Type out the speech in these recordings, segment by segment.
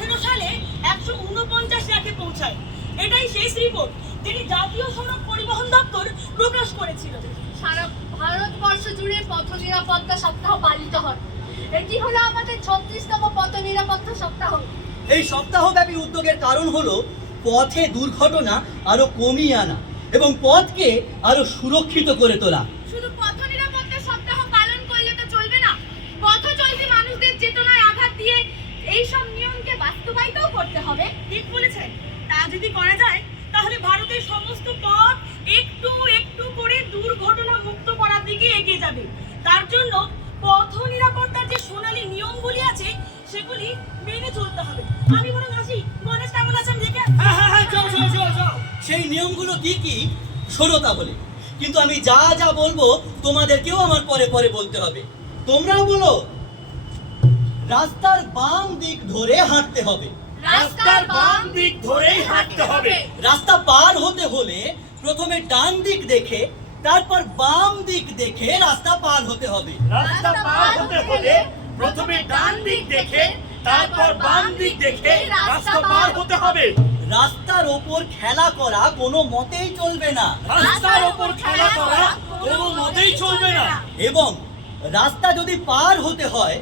সালে 149 লাখে পৌঁছায়। এটাই শেষ রিপোর্ট যেটি জাতীয় সড়ক পরিবহন দপ্তর প্রকাশ করেছিল। সারা ভারতবর্ষ জুড়ে পথ নিরাপত্তা সপ্তাহ পালিত হয়। এটি হলো আমাদের 36তম পথ নিরাপত্তা সপ্তাহ। এই সপ্তাহব্যাপী উদ্যোগের কারণ হলো পথে দুর্ঘটনা আরো কমিয়ে আনা এবং পথকে আরো সুরক্ষিত করে তোলা। শুধু পথ নিরাপত্তা সপ্তাহ পালন করলে তো চলবে না, পথচলতি মানুষদের চেতনায় আঘাত দিয়ে এই সব নিয়মকে বাস্তবায়িতও করতে হবে। ঠিক বলেছেন। তা যদি করা যায় তাহলে ভারতের সমস্ত পথ একটু একটু করে দুর্ঘটনা মুক্ত করার দিকে এগিয়ে যাবে। তার জন্য পথ নিরাপত্তার যে সোনালী নিয়মগুলি আছে সেগুলি মেনে চলতে হবে। আমি বরং আসি, গণেশ কেমন আছেন দেখে। সেই নিয়মগুলো কি কি শোনো তাহলে, কিন্তু আমি যা যা বলবো তোমাদেরকেও আমার পরে পরে বলতে হবে। তোমরাও বলো। রাস্তার বাম দিক ধরে হাঁটতে হবে। রাস্তার বাম দিক ধরেই হাঁটতে হবে। রাস্তা পার হতে হলে প্রথমে ডান দিক দেখে তারপর বাম দিক দেখে রাস্তা পার হতে হবে। রাস্তা পার হতে হলে প্রথমে ডান দিক দেখে তারপর বাম দিক দেখে রাস্তা পার হতে হবে। রাস্তার ওপর খেলা করা কোনো মতেই চলবে না। রাস্তার উপর খেলা করা কোনো মতেই চলবে না। এবং রাস্তা যদি পার হতে হয়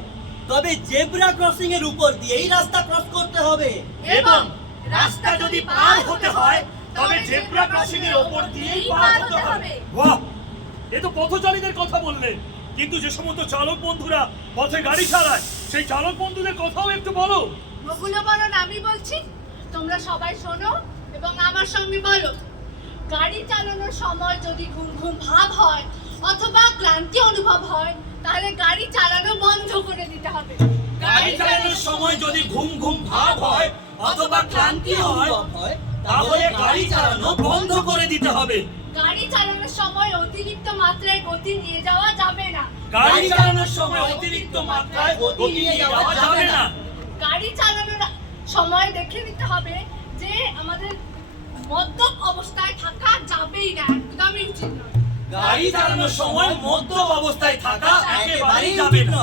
তবে জেব্রা ক্রসিং এর উপর দিয়েই রাস্তা ক্রস করতে হবে। এবং রাস্তা যদি পার হতে হয় তবে জেব্রা ক্রসিং এর উপর দিয়েই পার হতে হবে। বাহ, এ তো পথচারীদের কথা বললেন, কিন্তু যে সমস্ত চালক বন্ধুরা পথে গাড়ি চালায় সেই চালক বন্ধুদের কথাও একটু বলো। ওগুলো বরং আমি বলছি, তোমরা সবাই শোনো এবং আমার সঙ্গে বলো। গাড়ি চালানোর সময় যদি ঘুম ঘুম ভাব হয় অথবা ক্লান্তি অনুভব হয় তাহলে গাড়ি চালানো বন্ধ করে দিতে হবে। গাড়ি চালানোর সময় যদি ঘুম ঘুম ভাব হয় অথবা ক্লান্তি অনুভব হয় তাহলে গাড়ি চালানো বন্ধ করে দিতে হবে। গাড়ি চালানোর সময় অতিরিক্ত মাত্রায় গতি নিয়ে যাওয়া যাবে না। গাড়ি চালানোর সময় অতিরিক্ত মাত্রায় গতি নিয়ে যাওয়া যাবে না। গাড়ি চালানোর সময় দেখে নিতে হবে যে আমাদের মদ্যপ অবস্থায় থাকা যাবেই না, একদমই উচিত নয়। গাড়ি চালানোর সময় মদ্যপ অবস্থায় থাকা একেবারেই যাবে না।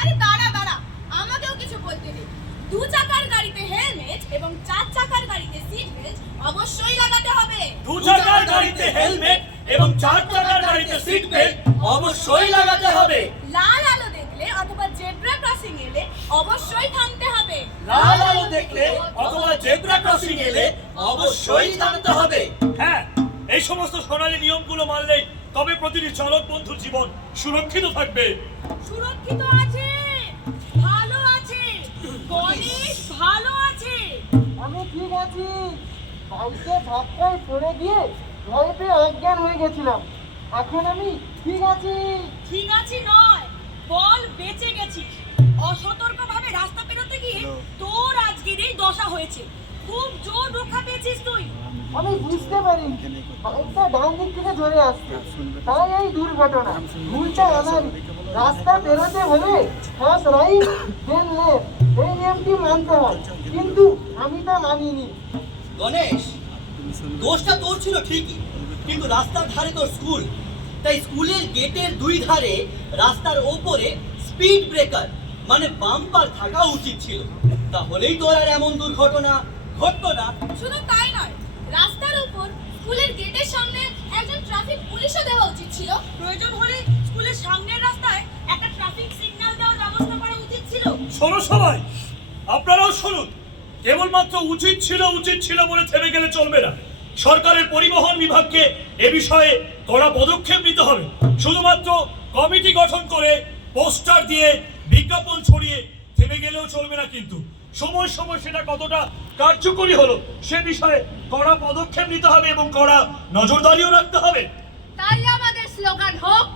আরে দাঁড়া, আমাকেও কিছু বলতে দিন। 2 চাকার গাড়িতে হেলমেট এবং 4 চাকার গাড়িতে সিট বেল্ট অবশ্যই লাগাতে হবে। 2 চাকার গাড়িতে হেলমেট এবং 4 চাকার গাড়িতে সিট বেল্ট অবশ্যই লাগাতে হবে। লাল আলো দেখলে অথবা জেব্রা ক্রসিং এলে অবশ্যই থামতে হবে। লাল আলো দেখলে অথবা জেব্রা ক্রসিং এলে অবশ্যই থামতে হবে। হ্যাঁ, এই সমস্ত সোনালী নিয়মগুলো মানলেই তবে প্রতিটি চালক বন্ধুর জীবন সুরক্ষিত থাকবে। সুরক্ষিত আছে, ভালো আছে, গণেশ ভালো আছে। আমি ঠিক আছি। কালকে ধাক্কায় পড়ে গিয়ে ভয়তে অজ্ঞান হয়ে গেছিলাম। এখন আমি ঠিক আছি। ঠিক আছি নয়, বল বেঁচে গেছিস। অসতর্কভাবে রাস্তা পেরোতে গিয়ে তোর আজকের এই দশা হয়েছে। খুব জোর রক্ষা পেয়েছিস তুই। আমি বুঝতে পারি বাইকটা ডান দিক থেকে ধরে আসছে, তাই এই দুর্ঘটনা। ভুলটা আমার। রাস্তা পেরোতে হলে ফার্স্ট রাইট দেন লেফট, এই নিয়মটি মানতে হয়, কিন্তু আমি তা মানিনি। গণেশ, দোষটা তোর ছিল ঠিকই, কিন্তু রাস্তার ধারে তোর স্কুল, তাই স্কুলের গেটের 2 ধারে রাস্তার ওপরে স্পিড ব্রেকার মানে বাম্পার থাকা উচিত ছিল। তাহলেই তোর আর এমন দুর্ঘটনা ঘটতো না। শুধু তাই নয়, রাস্তার উপর স্কুলের গেটের সামনে একজন ট্রাফিক পুলিশও দেওয়া উচিত ছিল। প্রয়োজন হলে স্কুলের সামনের রাস্তায় একটা ট্রাফিক সিগন্যাল দেওয়ার ব্যবস্থা করা উচিত ছিল। শোনো সবাই, আপনারাও শুনুন। কেবলমাত্র উচিত ছিল বলে থেমে গেলে চলবে না। সরকারের পরিবহন বিভাগকে এ বিষয়ে কড়া পদক্ষেপ নিতে হবে। শুধুমাত্র কমিটি গঠন করে পোস্টার দিয়ে বিজ্ঞাপন ছড়িয়ে থেমে গেলেও চলবে না, কিন্তু সময় সময় সেটা কতটা কার্যকরী হলো সে বিষয়ে কড়া পদক্ষেপ নিতে হবে এবং কড়া নজরদারিও রাখতে হবে। তাই আমাদের স্লোগান হোক,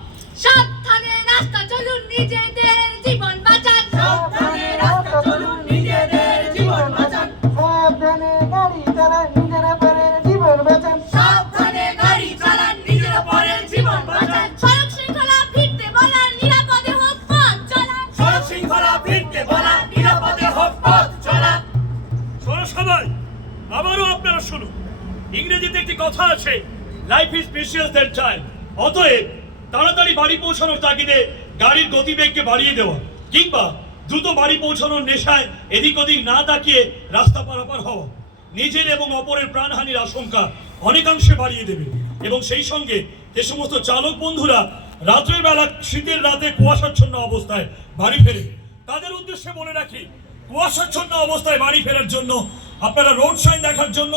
সাবধানে রাস্তা চলুন, নিজেদের জীবন বাঁচান। সাবধানে রাস্তা চলুন, নিজেদের জীবন বাঁচান। সাবধানে গাড়ি চালান, নিজেরা পরের জীবন বাঁচান। সাবধানে গাড়ি চালান, নিজের পরের জীবন বাঁচান। সড়ক শৃঙ্খলা ফিরতে বলা, নিরাপদে হোক পথ চলা। সড়ক শৃঙ্খলা ফিরতে বলা, নিরাপদে হোক পথ চলা। শোনো সবাই, আবারও আপনারা শুনুন। ইংরেজিতে একটি কথা আছে, life is precious than time. অতএব তাড়াতাড়ি বাড়ি পৌঁছানোর তাগিদে গাড়ির গতিবেগকে বাড়িয়ে দেওয়া কিংবা দ্রুত বাড়ি পৌঁছানোর নেশায় এদিক ওদিক না তাকিয়ে রাস্তা পারাপার হওয়া নিজের এবং অপরের প্রাণহানির আশঙ্কা অনেকাংশে বাড়িয়ে দেবে। এবং সেই সঙ্গে যে সমস্ত চালক বন্ধুরা রাত্রের বেলা শীতের রাতে কুয়াশাচ্ছন্ন অবস্থায় বাড়ি ফেরে, তাদের উদ্দেশ্যে বলে রাখি, কুয়াশাচ্ছন্ন অবস্থায় বাড়ি ফেরার জন্য আপনারা রোড সাইন দেখার জন্য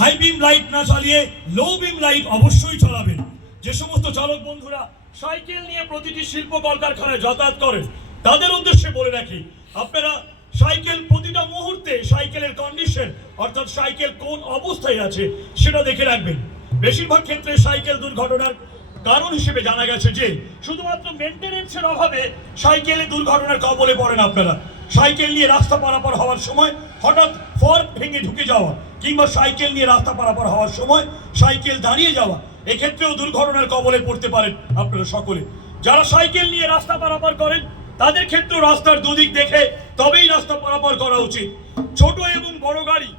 হাই বিম লাইট না চালিয়ে লো বিম লাইট অবশ্যই চালাবেন। যে সমস্ত চালক বন্ধুরা সাইকেল নিয়ে প্রতিটি শিল্প কলকারখানায় যাতায়াত করেন, তাদের উদ্দেশ্যে বলে রাখি, আপনারা সাইকেল প্রতিটা মুহূর্তে সাইকেলের কন্ডিশন অর্থাৎ সাইকেল কোন অবস্থায় আছে সেটা দেখে রাখবেন। বেশিরভাগ ক্ষেত্রে সাইকেল দুর্ঘটনার কারণ হিসেবে জানা গেছে যে শুধুমাত্র মেনটেনেন্সের অভাবে সাইকেলে দুর্ঘটনার কবলে পড়েন আপনারা। সাইকেল নিয়ে রাস্তা পারাপার হওয়ার সময় হঠাৎ ফর্ক ভেঙে ঢুকে যাওয়া কিংবা সাইকেল নিয়ে রাস্তা পারাপার হওয়ার সময় সাইকেল দাঁড়িয়ে যাওয়া, এক্ষেত্রেও দুর্ঘটনার কবলে পড়তে পারেন আপনারা সকলে। যারা সাইকেল নিয়ে রাস্তা পারাপার করেন তাদের ক্ষেত্রেও রাস্তার দুদিক দেখে তবেই রাস্তা পারাপার করা উচিত। ছোট এবং বড় গাড়ি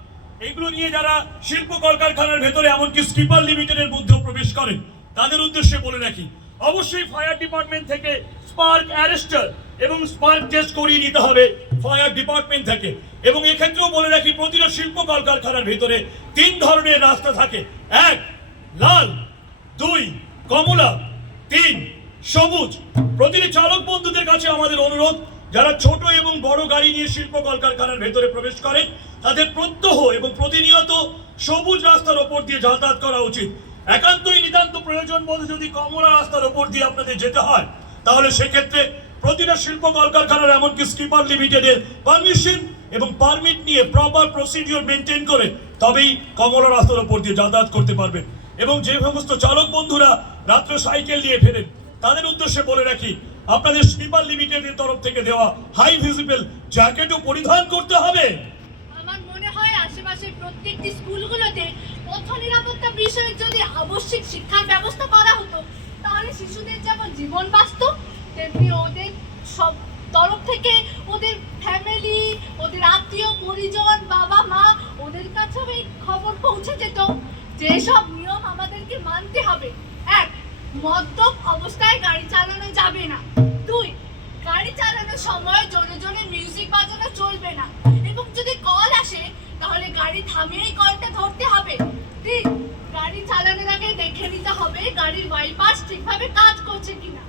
এগুলো নিয়ে যারা শিল্প কলকারখানার ভেতরে এমনকি স্কিপার লিমিটেডের মধ্যেও প্রবেশ করেন, তাদের উদ্দেশ্যে বলে রাখি, অবশ্যই ফায়ার ডিপার্টমেন্ট থেকে স্পার্ক অ্যারেস্টার এবং স্পার্ক টেস্ট করিয়ে নিতে হবে ফায়ার ডিপার্টমেন্ট থেকে। এবং এক্ষেত্রেও বলে রাখি, প্রতিটা শিল্প কলকারখানার ভেতরে 3 ধরনের রাস্তা থাকে, 1 লাল, 2 কমলা, 3 সবুজ। প্রতিটি চালক বন্ধুদের কাছে আমাদের অনুরোধ, যারা ছোট এবং বড় গাড়ি নিয়ে শিল্প কলকারখানার ভেতরে প্রবেশ করেন তাদের প্রত্যহ এবং প্রতিনিয়ত সবুজ রাস্তার ওপর দিয়ে যাতায়াত করা উচিত। একান্তই নিতান্ত প্রয়োজন বলে যদি কমলা রাস্তার ওপর দিয়ে আপনাদের যেতে হয়, তাহলে সেক্ষেত্রে প্রতিটা শিল্প কলকারখানার এমনকি স্কিপার লিমিটেডের পারমিশন এবং পারমিট নিয়ে প্রপার প্রসিডিওর মেনটেন করে তবেই কমলা রাস্তার ওপর দিয়ে যাতায়াত করতে পারবেন। এবং যে সমস্ত চালক বন্ধুরা রাত্রে সাইকেল নিয়ে ফেরেন তাদের উদ্দেশ্যে বলে রাখি, আপনাদের স্কিপার লিমিটেডের তরফ থেকে দেওয়া হাই ভিজিবল জ্যাকেটও পরিধান করতে হবে। আমার মনে হয় আশেপাশের প্রত্যেকটি স্কুলগুলোতে পথ নিরাপত্তা বিষয়ে যদি আবশ্যিক শিক্ষার ব্যবস্থা করা হতো, তাহলে শিশুদের যেমন জীবন বাঁচত, তেমনি ওদের সব তরফ থেকে ওদের ফ্যামিলি, ওদের আত্মীয় পরিজন, বাবা মা, ওদের কাছেও এই খবর পৌঁছে যেত যে সব নিয়ম আমাদেরকে মানতে হবে। 1 মদ্যপ অবস্থায় গাড়ি চালানো যাবে না। 2 গাড়ি চালানোর সময় জোরে জোরে মিউজিক বাজানো চলবে না, এবং যদি কল আসে তাহলে গাড়ি থামিয়েই কলটা ধরতে হবে। 3 গাড়ি চালানোর আগে দেখে নিতে হবে গাড়ির ওয়াইপার ঠিকভাবে কাজ করছে কিনা।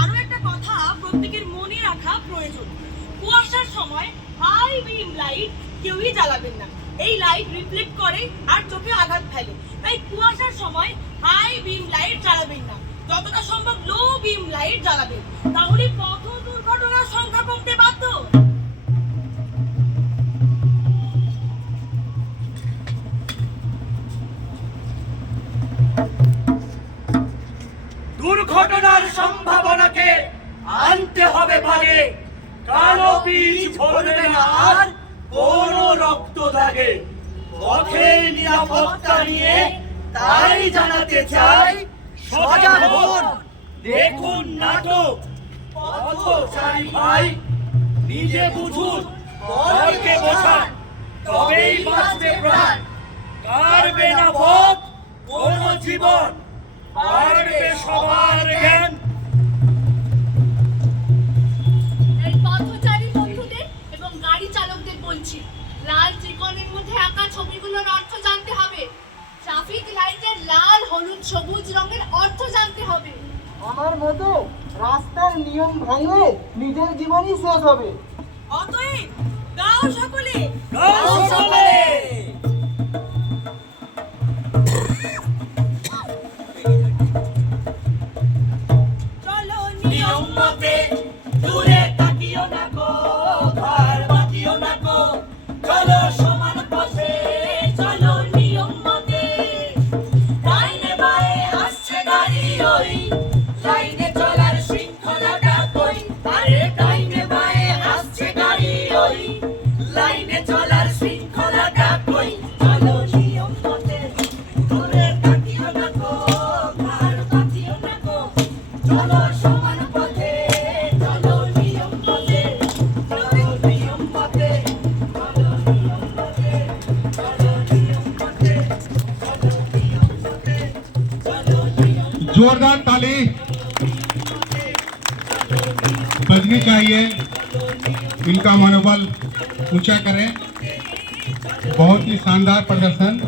আরো একটা কথা প্রত্যেকের মনে রাখা প্রয়োজন, কুয়াশার সময় হাই বিম লাইট কেউই জ্বালাবেন না। এই লাইট রিফ্লেক্ট করে আর চোখে আঘাত ফেলে, তাই কুয়াশার সময় হাই বিম লাইট জ্বালাবেন না, যতটা সম্ভব লো বিম লাইট জ্বালাবেন, তাহলে পথ দুর্ঘটনার সংখ্যা কমতে বাধ্য। দুর্ঘটনার সম্ভাবনাকে আনতে হবে ভাগে, কালো বীজ ভরবে না আর কোনো রক্ত দাগে। পথের নিরাপত্তা নিয়ে তাই জানাতে চাই, সজাগ হন, দেখুন নাটক পথচারী ভাই, নিজে বুঝুন, পরকে বোঝান, তবেই বাঁচবে প্রাণ। কারবে না পথ কোন জীবন, পারবে সবার জ্ঞান। এই পথচারী বন্ধুদের এবং গাড়ি চালকদের বলছি, লাল ত্রিকোণের মধ্যে আঁকা ছবিগুলোর অর্থ জানতে হবে। ট্রাফিক লাইটের লাল, হলুদ, সবুজ রঙের অর্থ জানতে হবে। আমার মতে রাস্তার নিয়ম ভাঙলে নিজের জীবনই শেষ হবে। অতএব গাও সকলে, গাও সকলে। চলো নিয়ম মতে দূরে তাকিও না গো, ধার বাঁধিও না গো, চলো সমান পথে, চলো নিয়ম মতে। ডাইনে বাঁয়ে আসছে গাড়ি ওই, লাইনে চলার শৃঙ্খলাটা কই। আরে ডাইনে বাঁয়ে আসছে গাড়ি ওই, লাইনে চলার শৃঙ্খলাটা কই। চলো নিয়ম মতে দূরে তাকিও না গো, ধার বাঁধিও না গো, চলো সমান পথে, চলো নিয়ম মতে, চলো নিয়ম মতে, চলো নিয়ম মতে, চলো নিয়ম মতে, চলো নিয়ম মতে, চলো নিয়ম जोरदार ताली बजनी चाहिए। इनका मनोबल ऊंचा करें। बहुत ही शानदार प्रदर्शन